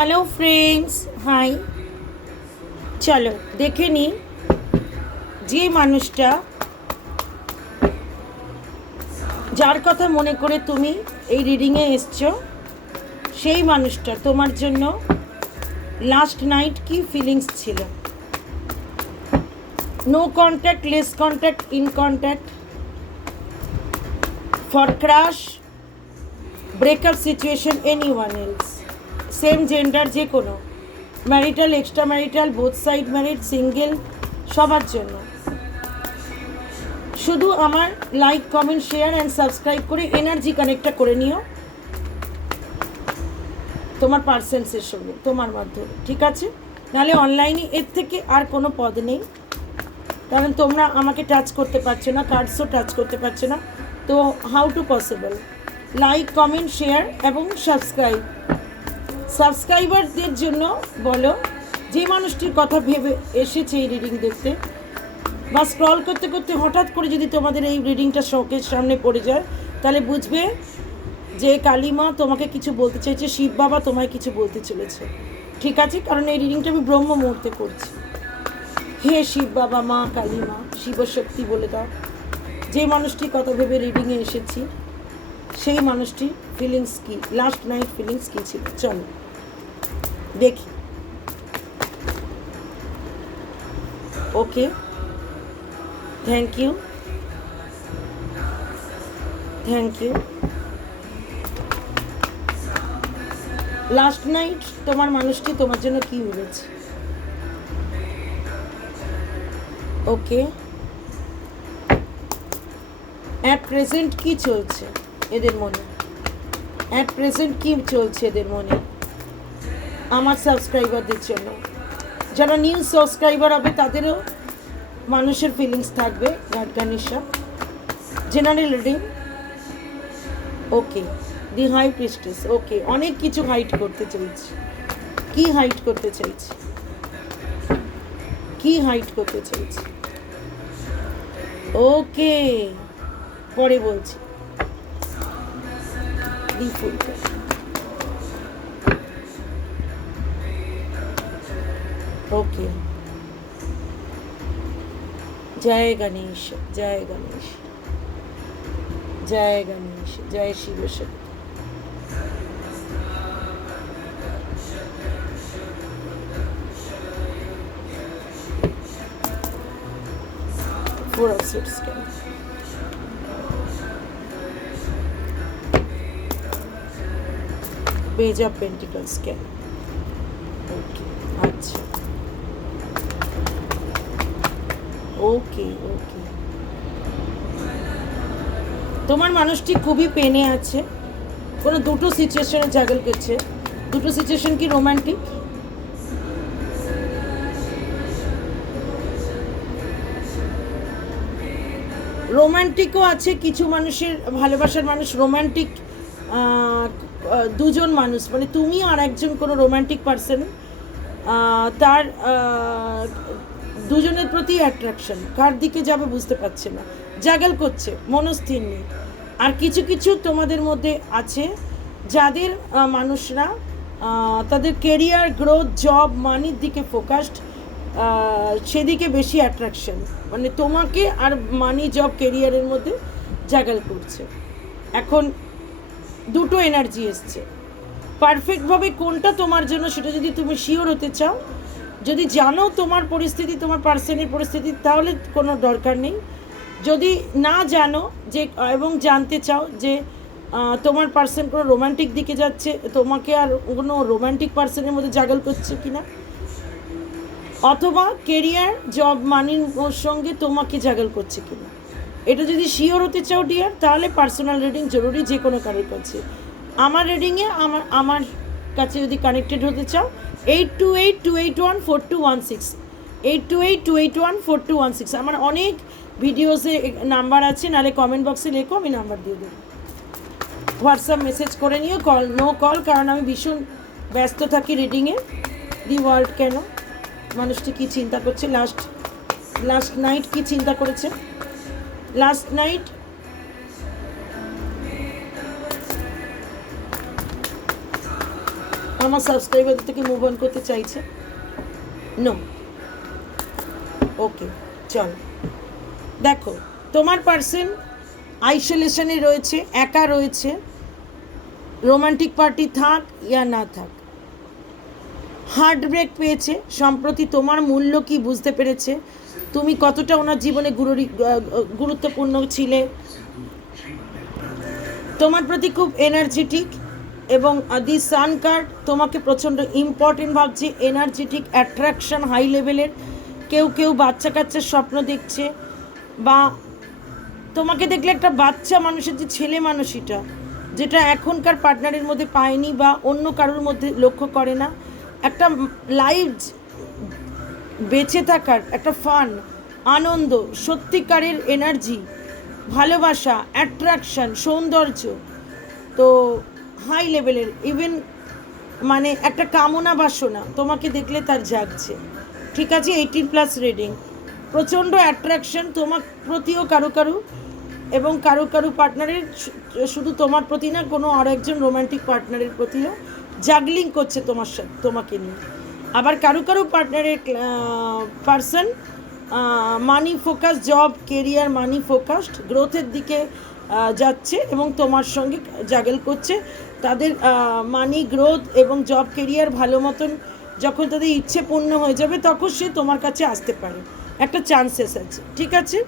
Hello friends, high. চলো দেখে নিই যে মানুষটা, যার কথা মনে করে তুমি এই রিডিংয়ে এসছো, সেই মানুষটা তোমার জন্য লাস্ট নাইট কি ফিলিংস ছিল। No contact, less contact, in contact, for crush, breakup situation, anyone else, same gender, যে কোনো, marital, extra marital, both side married, single, সবার জন্য। শুধু আমার like, comment, share and subscribe করে এনার্জি কানেক্টটা করে নিও তোমার পার্সেন্সের সঙ্গে, তোমার মাধ্যমে, ঠিক আছে? নাহলে অনলাইনে এর থেকে আর কোনো পদ নেই, কারণ তোমরা আমাকে টাচ করতে পারছো না, কার্ডসও টাচ করতে পারছো না, তো how to possible? Like, comment, share এবং সাবস্ক্রাইব। সাবস্ক্রাইবারদের জন্য বলো, যে মানুষটির কথা ভেবে এসেছে এই রিডিং দেখতে, বা স্ক্রল করতে করতে হঠাৎ করে যদি তোমাদের এই রিডিংটা শোকের সামনে পড়ে যায়, তাহলে বুঝবে যে কালীমা তোমাকে কিছু বলতে চাইছে, শিব বাবা তোমায় কিছু বলতে চলেছে, ঠিক আছে? কারণ এই রিডিংটা আমি ব্রহ্ম মুহূর্তে করছি। হে শিব বাবা, মা কালীমা, শিবশক্তি বলে দাও, যে মানুষটির কথা ভেবে রিডিংয়ে এসেছি সেই মানুষটির ফিলিংস কী, লাস্ট নাইট ফিলিংস কী ছিল, চলো দেখি। Okay, thank you, thank you. Last night তোমার মানুষটি তোমার জন্য কী ভেবেছে? ওকে, অ্যাট প্রেজেন্ট কী চলছে এদের মনে? অ্যাট প্রেজেন্ট কী চলছে এদের মনে আমার সাবস্ক্রাইবারদের জন্য? যারা নিউ সাবস্ক্রাইবার হবে তাদেরও মানুষের ফিলিংস থাকবে। গাড গানিশা, জেনারেল রিডিং। ওকে, দি হাই প্রিস্টেস। ওকে, অনেক কিছু হাইড করতে চাইছি। কি হাইড করতে চাইছি? কি হাইড করতে চাইছি? ওকে, পরে বলছি। দি ফুল। ওকে, জয় গণেশ, জয় গণেশ, জয় গণেশ, জয় শিব শক্তি। Four of Swords scan. Page of Pentacles scan. Okay, আচ্ছা, ওকে ওকে। তোমার মানুষটি খুবই পেনে আছে, কোনো দুটো সিচুয়েশনে জাগল করছে। দুটো সিচুয়েশন কি রোমান্টিক? রোমান্টিকও আছে, কিছু মানুষের ভালোবাসার মানুষ রোমান্টিক, দুজন মানুষ, মানে তুমি আর একজন কোনো রোমান্টিক পার্সন, তার দুজনের প্রতি অ্যাট্রাকশন, কার দিকে যাবে বুঝতে পারছে না, জাগল করছে, মনস্থির নেই। আর কিছু কিছু তোমাদের মধ্যে আছে যাদের মানুষরা তাদের কেরিয়ার, গ্রোথ, জব, মানির দিকে ফোকাসড, সেদিকে বেশি অ্যাট্রাকশন, মানে তোমাকে আর মানি, জব, কেরিয়ারের মধ্যে জাগল করছে। এখন দুটো এনার্জি এসছে, পারফেক্টভাবে কোনটা তোমার জন্য সেটা যদি তুমি শিওর হতে চাও, যদি জানো তোমার পরিস্থিতি, তোমার পার্সনের পরিস্থিতি, তাহলে কোনো দরকার নেই। যদি না জানো যে এবং জানতে চাও যে তোমার পার্সন কোনো রোমান্টিক দিকে যাচ্ছে, তোমাকে আর কোনো রোমান্টিক পার্সনের মধ্যে জাগল করছে কিনা, অথবা কেরিয়ার, জব, মানির সঙ্গে তোমাকে জাগল করছে কিনা, এটা যদি শিওর হতে চাও ডিয়ার, তাহলে পার্সোনাল রিডিং জরুরি, যে কোনো কারোর কাছে। আমার রিডিংয়ে আমার কাছে যদি কানেক্টেড হতে চাও, 8282814216, 8282814216, আমার অনেক ভিডিওসে নাম্বার আছে, নাহলে কমেন্ট বক্সে লেখো, আমি নাম্বার দিয়ে দেবো। হোয়াটসঅ্যাপ মেসেজ করে নিও, কল নো কল, কারণ আমি ভীষণ ব্যস্ত থাকি রিডিংয়ে। দি ওয়ার্ল্ড কেন, মানুষটি কী চিন্তা করছে, লাস্ট নাইট কী চিন্তা করেছে লাস্ট নাইট? আমার সাবস্ক্রাইবারদের থেকে মুভ অন করতে চাইছে? নো। ওকে, চল। দেখো, তোমার পার্সন আইসোলেশনে রয়েছে, একা রয়েছে, রোমান্টিক পার্টি থাক ইয়া না থাক, হার্ট ব্রেক পেয়েছে, সম্প্রতি তোমার মূল্য কি বুঝতে পেরেছে, তুমি কতটা ওনার জীবনে গুরুত্বপূর্ণ ছিলে, তোমার প্রতি খুব এনার্জেটিক, এবং দি সান কার্ড তোমাকে প্রচণ্ড ইম্পর্টেন্ট ভাবছে, এনার্জেটিক, অ্যাট্রাকশন হাই লেভেলের। কেউ কেউ বাচ্চা কাচ্চার স্বপ্ন দেখছে, বা তোমাকে দেখলে একটা বাচ্চা মানুষের যে ছেলে মানুষটা, যেটা এখনকার পার্টনারের মধ্যে পায়নি বা অন্য কারোর মধ্যে লক্ষ্য করে না, একটা লাইফ বেঁচে থাকার একটা ফান, আনন্দ, সত্যিকারের এনার্জি, ভালোবাসা, অ্যাট্রাকশন, সৌন্দর্য, তো হাই লেভেলের, ইভেন মানে একটা কামনা বাসনা তোমাকে দেখলে তার জাগছে। ঠিক আছে, 18+ রিডিং, প্রচণ্ড অ্যাট্রাকশন তোমার প্রতিও কারো কারো, এবং কারো কারো পার্টনারের, শুধু তোমার প্রতি না, কোনো আর একজন রোম্যান্টিক পার্টনারের প্রতিও জাগলিং করছে তোমার সাথে, তোমাকে নিয়ে। আবার কারো কারো পার্টনারের পার্সন মানি ফোকাস, জব কেরিয়ার মানি ফোকাসড, গ্রোথের দিকে যাচ্ছে এবং তোমার সঙ্গে জাগল করছে। তাদের মানি গ্রোথ এবং জব কেরিয়ার ভালো মতন যখন তাদের ইচ্ছে পূর্ণ হয়ে যাবে, তখন সে তোমার কাছে আসতে পারে, একটা চান্সেস আছে। ঠিক আছে,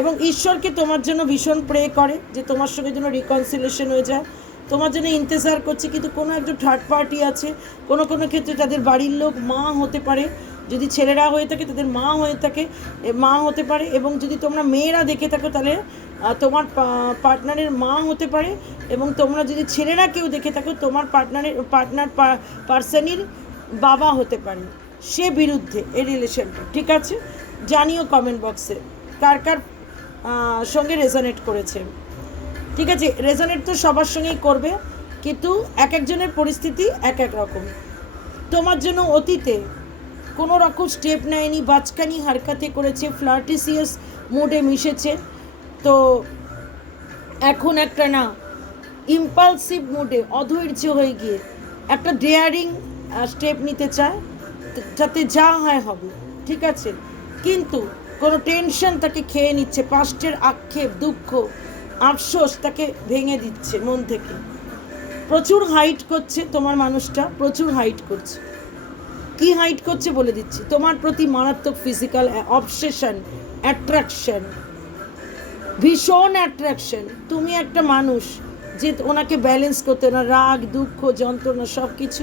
এবং ঈশ্বরকে তোমার জন্য ভীষণ প্রে করে যে তোমার সঙ্গে যেন রিকনসিলেশন হয়ে যায়, তোমার জন্য ইন্তজার করছে। কিন্তু কোনো একজন থার্ড পার্টি আছে, কোনো কোনো ক্ষেত্রে তাদের বাড়ির লোক, মা হতে পারে, যদি ছেলেরা হয়ে থাকে তাদের মা হয়ে থাকে, মা হতে পারে, এবং যদি তোমরা মেয়েরা দেখে থাকো তাহলে তোমার পার্টনারের মা হতে পারে, এবং তোমরা যদি ছেলেরা কেউ দেখে থাকো তোমার পার্সনের বাবা হতে পারে, সে বিরুদ্ধে এই রিলেশনটা। ঠিক আছে, জানিও কমেন্ট বক্সে কার কার সঙ্গে রেজোনেট করেছে। ঠিক আছে, রেজোনেট তো সবার সঙ্গেই করবে, কিন্তু এক একজনের পরিস্থিতি এক এক রকম। তোমার জন্য অতীতে কোনো রকম স্টেপ নেয়নি, বাচকানি হারকাতে করেছে, ফ্লার্টিসিয়াস মুডে মিশেছে, তো এখন একটা না ইম্পালসিভ মুডে অধৈর্য হয়ে গিয়ে একটা ডেয়ারিং স্টেপ নিতে চায়, যাতে যা হয় হবে। ঠিক আছে, কিন্তু কোনো টেনশন তাকে খেয়ে নিচ্ছে, পাস্টের আক্ষেপ, দুঃখ, আফসোস তাকে ভেঙে দিচ্ছে মন থেকে। প্রচুর হাইট করছে তোমার মানুষটা, প্রচুর হাইট করছে। কি হাইট করছে বলে দিচ্ছি, তোমার প্রতি মারাত্মক ফিজিক্যাল অবসেশন, অ্যাট্রাকশন, ভীষণ অ্যাট্রাকশন। তুমি একটা মানুষ যে ওনাকে ব্যালেন্স করতে, না রাগ, দুঃখ, যন্ত্রণা সব কিছু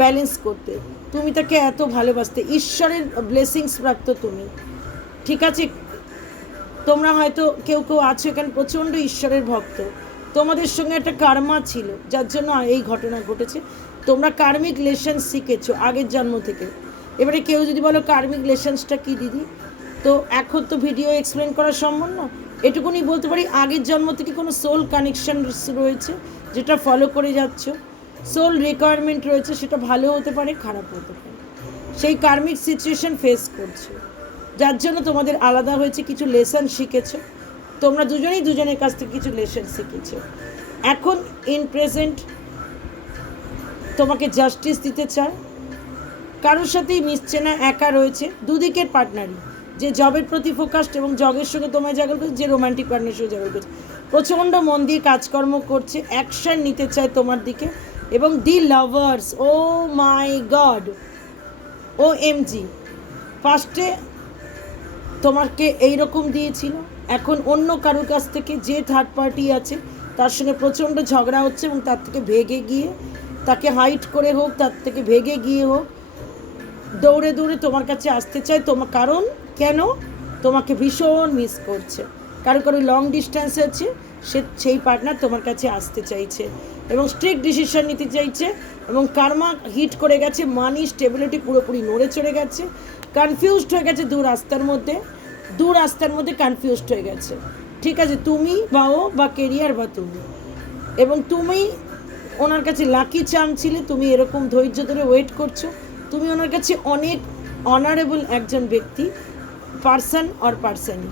ব্যালেন্স করতে, তুমি তাকে এত ভালোবাসতে, ঈশ্বরের ব্লেসিংস প্রাপ্ত তুমি। ঠিক আছে, তোমরা হয়তো কেউ কেউ আছো এখানে প্রচণ্ড ঈশ্বরের ভক্ত, তোমাদের সঙ্গে একটা কার্মা ছিল যার জন্য এই ঘটনা ঘটেছে। তোমরা কার্মিক লেসন শিখেছো আগের জন্ম থেকে। এবারে কেউ যদি বলো কার্মিক লেসন্সটা কী দিদি, তো এখন তো ভিডিও এক্সপ্লেন করা সম্ভব না, এটুকুনি বলতে পারি আগের জন্ম থেকে কোনো সোল কানেকশন রয়েছে যেটা ফলো করে যাচ্ছ, সোল রিকোয়ারমেন্ট রয়েছে, সেটা ভালো হতে পারে খারাপ হতে পারে, সেই কার্মিক সিচুয়েশন ফেস করছো, যার জন্য তোমাদের আলাদা হয়েছে, কিছু লেসন শিখেছো, তোমরা দুজনেই দুজনের কাছ থেকে কিছু লেসন শিখেছো। এখন ইন প্রেজেন্ট তোমাকে জাস্টিস দিতে চায়, কারোর সাথেই মিশছে না, একা রয়েছে, দুদিকের পার্টনারই, যে জবের প্রতি ফোকাসড এবং জবের সঙ্গে তোমায় জাগল করছে, যে রোমান্টিক পার্টনারের সঙ্গে জাগল করছে, প্রচণ্ড মন দিয়ে কাজকর্ম করছে, অ্যাকশন নিতে চায় তোমার দিকে। এবং দি লাভার্স, ও মাই গড, ও এমজি, ফার্স্টে তোমাকে এইরকম দিয়েছিল, এখন অন্য কারোর কাছ থেকে যে থার্ড পার্টি আছে তার সঙ্গে প্রচণ্ড ঝগড়া হচ্ছে, এবং তার থেকে ভেগে গিয়ে, তাকে হাইট করে হোক, তার থেকে ভেগে গিয়ে হোক, দৌড়ে দৌড়ে তোমার কাছে আসতে চায়। কারণ কেন, তোমাকে ভীষণ মিস করছে। কারো কারো লং ডিস্ট্যান্সে আছে, সেই পার্টনার তোমার কাছে আসতে চাইছে এবং স্ট্রিক্ট ডিসিশন নিতে চাইছে, এবং কার্মা হিট করে গেছে, মানি স্টেবিলিটি পুরোপুরি নড়ে চড়ে গেছে, কনফিউজড হয়ে গেছে, দু রাস্তার মধ্যে কনফিউজড হয়ে গেছে। ঠিক আছে, তুমি বা ও, বা কেরিয়ার বা তুমি, এবং তুমি ওনার কাছে লাকি চার্ম ছিলে, তুমি এরকম ধৈর্য ধরে ওয়েট করছো, তুমি ওনার কাছে অনেক অনারেবল একজন ব্যক্তি, পার্সন অর পার্সনই।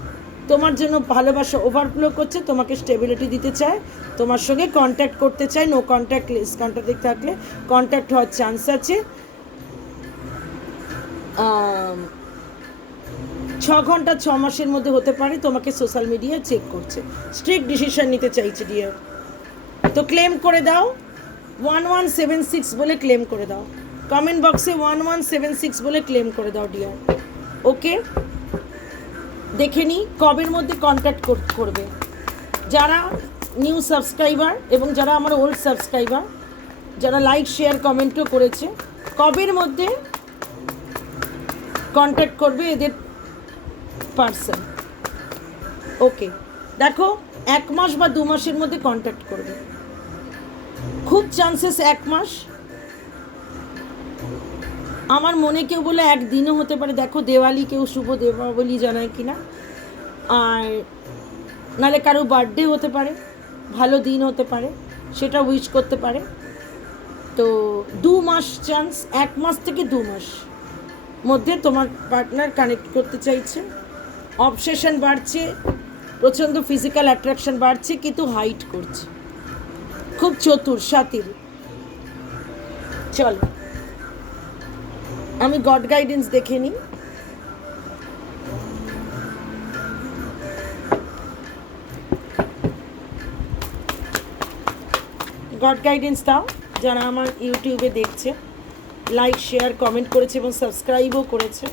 তোমার জন্য ভালোবাসা ওভারফ্লো করছে, তোমাকে স্টেবিলিটি দিতে চায়, তোমার সঙ্গে কন্ট্যাক্ট করতে চায়। নো কন্ট্যাক্ট লিস্ট কন্ট্যাক্ট থাকলে কন্ট্যাক্ট হওয়ার চান্স আছে। 6 ঘন্টা 6 মাসের মধ্যে হতে পারে। তোমাকে সোশ্যাল মিডিয়া চেক করছে, স্ট্রিক্ট ডিসিশন নিতে চাইছে ডিয়ার। তো ক্লেম করে দাও 1176 বলে ক্লেম করে দাও, কমেন্ট বক্সে 1176 বলে ক্লেম করে দাও ডিয়ার। ওকে, দেখে নিই কবের মধ্যে কন্ট্যাক্ট করবে। যারা নিউ সাবস্ক্রাইবার এবং যারা আমার ওল্ড সাবস্ক্রাইবার, যারা লাইক শেয়ার কমেন্টও করেছে, কবের মধ্যে কন্ট্যাক্ট করবে এদের পার্সন। ওকে, দেখো 1 মাস বা 2 মাসের মধ্যে কন্ট্যাক্ট করবে, খুব চান্সেস 1 মাস। আমার মনে কেউ বলে 1 দিনও হতে পারে। দেখো দেওয়ালি কেউ শুভ দীপাবলি জানায় কিনা, আর নাহলে কারো বার্থডে হতে পারে, ভালো দিন হতে পারে, সেটা উইশ করতে পারে। তো 2 মাস চান্স, 1 মাস থেকে 2 মাস মধ্যে তোমার পার্টনার কানেক্ট করতে চাইছে। অবসেশন বাড়ছে, প্রচণ্ড ফিজিক্যাল অ্যাট্রাকশন বাড়ছে, কিন্তু হাইট করছে, খুব চতুর শাতির। চলো আমি গড গাইডেন্স দেখে নিই। গড গাইডেন্স দাও যারা আমার ইউটিউবে দেখছে, লাইক শেয়ার কমেন্ট করেছে এবং সাবস্ক্রাইবও করেছে,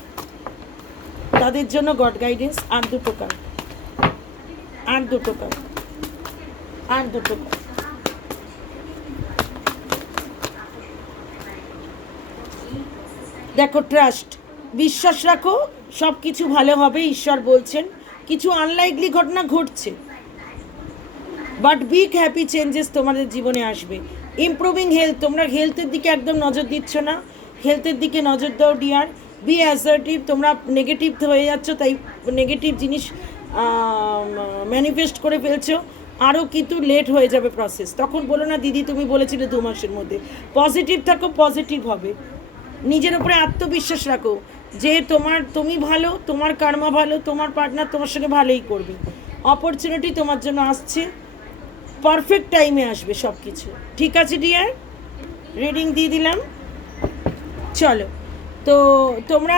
তাদের জন্য গড গাইডেন্স। আর 2 কার্ড, আর 2 কার্ড, আর 2 কার্ড। দেখো ট্রাস্ট, বিশ্বাস রাখো, সব কিছু ভালো হবে, ঈশ্বর বলছেন। কিছু আনলাইকলি ঘটনা ঘটছে, বাট বিগ হ্যাপি চেঞ্জেস তোমাদের জীবনে আসবে। ইমপ্রুভিং হেলথ, তোমরা হেলথের দিকে একদম নজর দিচ্ছ না, হেলথের দিকে নজর দাও ডিয়ার। বি অ্যাসার্টিভ, তোমরা নেগেটিভ হয়ে যাচ্ছ, তাই নেগেটিভ জিনিস ম্যানিফেস্ট করে ফেলছো, আরও কিন্তু লেট হয়ে যাবে প্রসেস। তখন বলো না দিদি তুমি বলেছিলে 2 মাসের মধ্যে। পজিটিভ থাকো, পজিটিভ হবে। নিজের উপরে আত্মবিশ্বাস রাখো যে তুমি ভালো, তোমার কার্মা ভালো, তোমার পার্টনার তোমার সঙ্গে ভালোই করবে। অপরচুনিটি তোমার জন্য আসছে, পারফেক্ট টাইমে আসবে সব কিছু। ঠিক আছে ডিয়ার, রিডিং দিয়ে দিলাম। চলো, তো তোমরা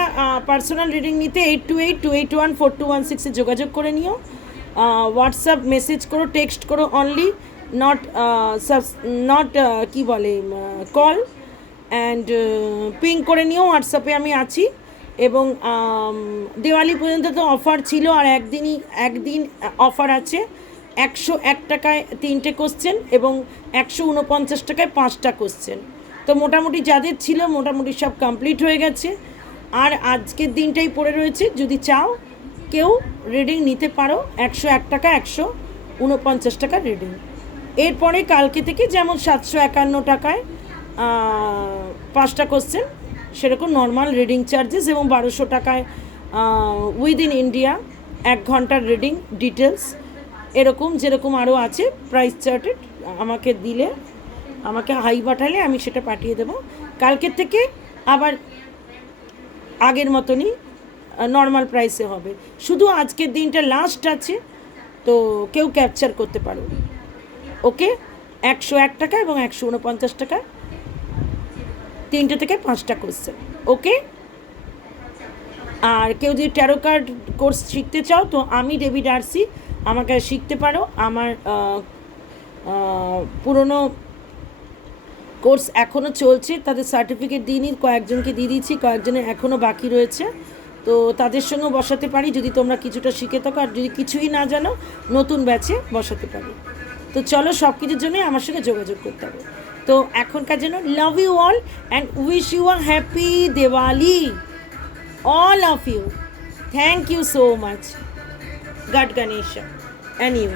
পার্সোনাল রিডিং নিতে 8282814216 যোগাযোগ করে নিও। হোয়াটসঅ্যাপ মেসেজ করো, টেক্সট করো অনলি, নট কি বলে কল। অ্যান্ড পিং করে নিও, হোয়াটসঅ্যাপে আমি আছি। এবং দিওয়ালি পর্যন্ত তো অফার ছিল, আর একদিন অফার আছে। 101 টাকায় 3টে কোশ্চেন এবং 149 টাকায় 5টা কোশ্চেন। তো মোটামুটি যাদের ছিল মোটামুটি সব কমপ্লিট হয়ে গেছে, আর আজকের দিনটাই পড়ে রয়েছে। যদি চাও কেউ রিডিং নিতে পারো, 101 টাকা 149 টাকার রিডিং। এরপরে কালকে থেকে যেমন 751 টাকায় 5টা কোশ্চেন, সেরকম নর্মাল রিডিং চার্জেস, এবং 1200 টাকায় উইদিন ইন্ডিয়া 1 ঘন্টার রিডিং ডিটেলস। এরকম যেরকম আরও আছে প্রাইস চার্টেড, আমাকে দিলে, আমাকে হাই পাঠালে আমি সেটা পাঠিয়ে দেবো। কালকের থেকে আবার আগের মতনই নর্মাল প্রাইসে হবে, শুধু আজকের দিনটা লাস্ট আছে, তো কেউ ক্যাপচার করতে পারো। ওকে, 101 টাকা এবং 149 টাকা 3টে থেকে 5টা কোশ্চেন। ওকে, আর কেউ যদি ট্যারো কার্ড কোর্স শিখতে চাও তো আমি ডেভিড আরসি, আমাকে শিখতে পারো। আমার পুরনো কোর্স এখনও চলছে, তাদের সার্টিফিকেট দিইনি, কয়েকজনকে দিয়ে দিয়েছি, কয়েকজনের এখনও বাকি রয়েছে। তো তাদের সঙ্গে বসাতে পারি যদি তোমরা কিছুটা শিখে থাকো, আর যদি কিছুই না জানো নতুন ব্যাচে বসাতে পারি। তো চলো, সব কিছুর জন্যই আমার সঙ্গে যোগাযোগ করতে হবে। তো এখনকার জন্য love you all and wish you a happy Diwali, all of you. Thank you so much. God Ganesha and you.